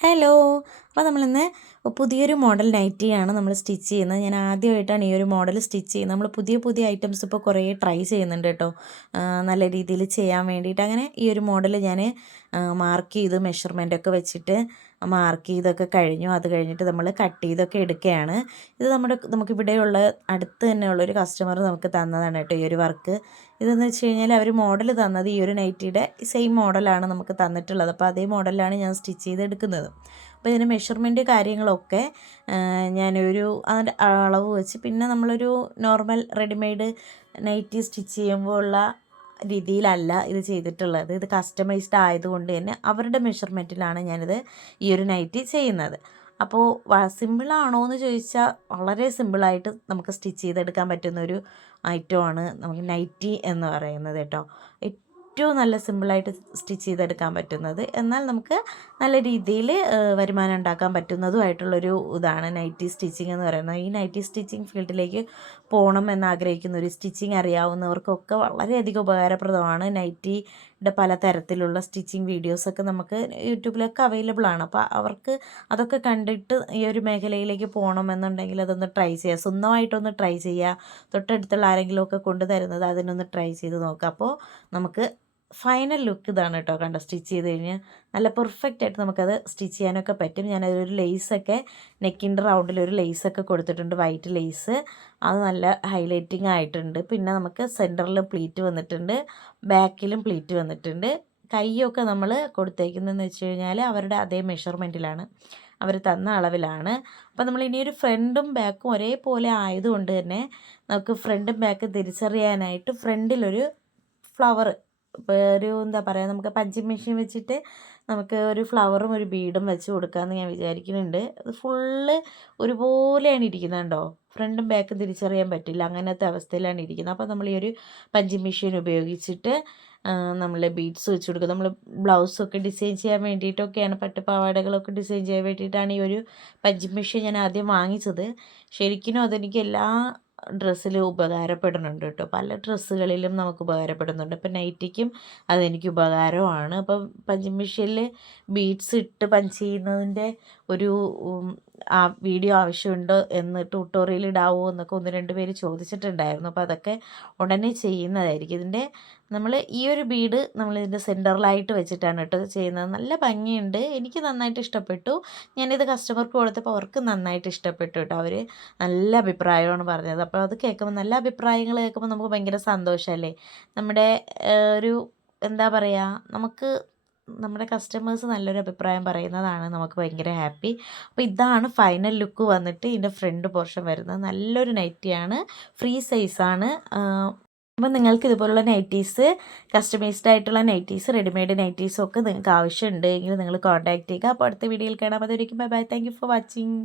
Hello അപ്പോൾ നമ്മളിന്ന് പുതിയൊരു മോഡൽ നൈറ്റിയാണ് നമ്മൾ സ്റ്റിച്ച് ചെയ്യുന്നത്. ഞാൻ ആദ്യമായിട്ടാണ് ഈ ഒരു മോഡൽ സ്റ്റിച്ച് ചെയ്യുന്നത്. നമ്മൾ പുതിയ പുതിയ ഐറ്റംസ് ഇപ്പോൾ കുറേ ട്രൈ ചെയ്യുന്നുണ്ട് കേട്ടോ. നല്ല രീതിയിൽ ചെയ്യാൻ വേണ്ടിയിട്ട്. അങ്ങനെ ഈ ഒരു മോഡൽ ഞാൻ മാർക്ക് ചെയ്ത് മെഷർമെന്റ് ഒക്കെ വെച്ചിട്ട് മാർക്ക് ചെയ്തൊക്കെ കഴിഞ്ഞു. അത് കഴിഞ്ഞിട്ട് നമ്മൾ കട്ട് ചെയ്തൊക്കെ എടുക്കുകയാണ്. ഇത് നമ്മുടെ നമുക്കിവിടെയുള്ള അടുത്ത് തന്നെയുള്ള ഒരു കസ്റ്റമർ നമുക്ക് തന്നതാണ് കേട്ടോ ഈ ഒരു വർക്ക് ഇതെന്ന് വെച്ച് കഴിഞ്ഞാൽ അവർ മോഡൽ തന്നത് ഈ ഒരു നൈറ്റിയുടെ സെയിം മോഡലാണ് നമുക്ക് തന്നിട്ടുള്ളത്. അപ്പോൾ അതേ മോഡലാണ് ഞാൻ സ്റ്റിച്ച് ചെയ്തെടുക്കുന്നത്. അപ്പോൾ ഇതിന് മെഷർമെന്റ് കാര്യങ്ങളൊക്കെ ഞാനൊരു അതിന്റെ അളവ് വെച്ച് പിന്നെ നമ്മളൊരു നോർമൽ റെഡിമെയ്ഡ് നൈറ്റി സ്റ്റിച്ച് ചെയ്യുമ്പോൾ ഉള്ള രീതിയിലല്ല ഇത് ചെയ്തിട്ടുള്ളത്. ഇത് കസ്റ്റമൈസ്ഡ് ആയതുകൊണ്ട് തന്നെ അവരുടെ മെഷർമെന്റിലാണ് ഞാനിത് ഈ ഒരു നൈറ്റി ചെയ്യുന്നത്. അപ്പോൾ സിമ്പിളാണോ എന്ന് ചോദിച്ചാൽ വളരെ സിമ്പിളായിട്ട് നമുക്ക് സ്റ്റിച്ച് ചെയ്തെടുക്കാൻ പറ്റുന്ന ഒരു ഐറ്റമാണ് നമുക്ക് നൈറ്റി എന്ന് പറയുന്നത് കേട്ടോ. ഏറ്റവും നല്ല സിമ്പിളായിട്ട് സ്റ്റിച്ച് ചെയ്തെടുക്കാൻ പറ്റുന്നത്. എന്നാൽ നമുക്ക് നല്ല രീതിയിൽ വരുമാനം ഉണ്ടാക്കാൻ പറ്റുന്നതുമായിട്ടുള്ളൊരു ഇതാണ് നൈറ്റി സ്റ്റിച്ചിങ് എന്ന് പറയുന്നത്. ഈ നൈറ്റി സ്റ്റിച്ചിങ് ഫീൽഡിലേക്ക് പോകണം എന്നാഗ്രഹിക്കുന്ന ഒരു സ്റ്റിച്ചിങ് അറിയാവുന്നവർക്കൊക്കെ വളരെയധികം ഉപകാരപ്രദമാണ്. നൈറ്റിയുടെ പല തരത്തിലുള്ള സ്റ്റിച്ചിങ് വീഡിയോസൊക്കെ നമുക്ക് യൂട്യൂബിലൊക്കെ അവൈലബിൾ ആണ്. അപ്പോൾ അവർക്ക് അതൊക്കെ കണ്ടിട്ട് ഈ ഒരു മേഖലയിലേക്ക് പോകണമെന്നുണ്ടെങ്കിൽ അതൊന്ന് ട്രൈ ചെയ്യുക. സ്വന്തമായിട്ടൊന്ന് ട്രൈ ചെയ്യുക. തൊട്ടടുത്തുള്ള ആരെങ്കിലുമൊക്കെ കൊണ്ടുതരുന്നത് അതിനൊന്ന് ട്രൈ ചെയ്ത് നോക്കുക. അപ്പോൾ നമുക്ക് ഫൈനൽ ലുക്ക് ഇതാണ് കേട്ടോ കണ്ടോ? സ്റ്റിച്ച് ചെയ്ത് കഴിഞ്ഞാൽ നല്ല പെർഫെക്റ്റ് ആയിട്ട് നമുക്കത് സ്റ്റിച്ച് ചെയ്യാനൊക്കെ പറ്റും. ഞാൻ അതിലൊരു ലേസൊക്കെ നെക്കിന്റെ റൗണ്ടിൽ ഒരു ലേസൊക്കെ കൊടുത്തിട്ടുണ്ട് വൈറ്റ് ലേസ്. അത് നല്ല ഹൈലൈറ്റിംഗ് ആയിട്ടുണ്ട്. പിന്നെ നമുക്ക് സെന്ററിൽ പ്ലീറ്റ് വന്നിട്ടുണ്ട് ബാക്കിലും പ്ലീറ്റ് വന്നിട്ടുണ്ട്. കൈയൊക്കെ നമ്മൾ കൊടുത്തേക്കുന്നതെന്ന് വെച്ച് കഴിഞ്ഞാൽ അവരുടെ അതേ മെഷർമെന്റിലാണ് അവർ തന്ന അളവിലാണ്. അപ്പോൾ നമ്മൾ ഇനിയൊരു ഫ്രണ്ടും ബാക്കും ഒരേപോലെ ആയതുകൊണ്ട് തന്നെ നമുക്ക് ഫ്രണ്ടും ബാക്കും തിരിച്ചറിയാനായിട്ട് ഫ്രണ്ടിലൊരു ഫ്ലവർ ഒരു എന്താ പറയുക നമുക്ക് പഞ്ചിങ് മെഷീൻ വെച്ചിട്ട് നമുക്ക് ഒരു ഫ്ലവറും ഒരു ബീഡും വെച്ച് കൊടുക്കാമെന്ന് ഞാൻ വിചാരിക്കുന്നുണ്ട്. അത് ഫുള്ള് ഒരുപോലെയാണ് ഇരിക്കുന്നത് കണ്ടോ? ഫ്രണ്ടും ബാക്കും തിരിച്ചറിയാൻ പറ്റില്ല. അങ്ങനത്തെ അവസ്ഥയിലാണ് ഇരിക്കുന്നത്. അപ്പോൾ നമ്മൾ ഈ ഒരു പഞ്ചിങ് മെഷീൻ ഉപയോഗിച്ചിട്ട് നമ്മൾ ബീഡ്സ് വെച്ച് കൊടുക്കുക. നമ്മൾ ബ്ലൗസൊക്കെ ഡിസൈൻ ചെയ്യാൻ വേണ്ടിയിട്ടൊക്കെയാണ് പട്ടുപാവാടകളൊക്കെ ഡിസൈൻ ചെയ്യാൻ വേണ്ടിയിട്ടാണ് ഈ ഒരു പഞ്ചിങ് മെഷീൻ ഞാൻ ആദ്യം വാങ്ങിച്ചത്. ശരിക്കും അതെനിക്ക് എല്ലാ ഡ്രസ്സിൽ ഉപകാരപ്പെടുന്നുണ്ട് കേട്ടോ. പല ഡ്രസ്സുകളിലും നമുക്ക് ഉപകാരപ്പെടുന്നുണ്ട്. ഇപ്പം നൈറ്റിക്കും അതെനിക്ക് ഉപകാരമാണ്. അപ്പം മെഷീനിൽ ബീഡ്സ് ഇട്ട് പഞ്ച് ചെയ്യുന്നതിന്റെ ഒരു ആ വീഡിയോ ആവശ്യമുണ്ട് എന്ന് ട്യൂട്ടോറിയൽ ഇടാവോ എന്നൊക്കെ ഒന്ന് രണ്ട് പേര് ചോദിച്ചിട്ടുണ്ടായിരുന്നു. അപ്പോൾ അതൊക്കെ ഉടനെ ചെയ്യുന്നതായിരിക്കും. ഇതിന്റെ നമ്മൾ ഈ ഒരു ബീഡ് നമ്മൾ ഇതിന്റെ സെന്ററിലായിട്ട് വെച്ചിട്ടാണ് കേട്ടോ ചെയ്യുന്നത്. നല്ല ഭംഗിയുണ്ട്. എനിക്ക് നന്നായിട്ട് ഇഷ്ടപ്പെട്ടു. ഞാനിത് കസ്റ്റമർക്ക് കൊടുത്തപ്പോൾ അവർക്ക് നന്നായിട്ട് ഇഷ്ടപ്പെട്ടു കേട്ടോ. അവർ നല്ല അഭിപ്രായമാണ് പറഞ്ഞത്. അപ്പോൾ അത് കേൾക്കുമ്പോൾ നല്ല അഭിപ്രായങ്ങൾ കേൾക്കുമ്പോൾ നമുക്ക് ഭയങ്കര സന്തോഷമല്ലേ? നമ്മുടെ ഒരു എന്താ പറയുക നമുക്ക് നമ്മുടെ കസ്റ്റമേഴ്സ് നല്ലൊരു അഭിപ്രായം പറയുന്നതാണ് നമുക്ക് ഭയങ്കര ഹാപ്പി അപ്പോൾ ഇതാണ് ഫൈനൽ ലുക്ക് വന്നിട്ട് ഇതിന്റെ ഫ്രണ്ട് പോർഷൻ വരുന്നത്. നല്ലൊരു നൈറ്റിയാണ് ഫ്രീ സൈസാണ് അപ്പോൾ നിങ്ങൾക്ക് ഇതുപോലുള്ള നൈറ്റീസ് കസ്റ്റമൈസ്ഡ് ആയിട്ടുള്ള നൈറ്റീസ് റെഡിമെയ്ഡ് നൈറ്റീസും ഒക്കെ നിങ്ങൾക്ക് ആവശ്യമുണ്ട് എങ്കിൽ നിങ്ങൾ കോൺടാക്ട് ചെയ്യുക. അപ്പോൾ അടുത്ത വീഡിയോയിൽ കാണാം. അതൊരിക്കും bye bye thank for watching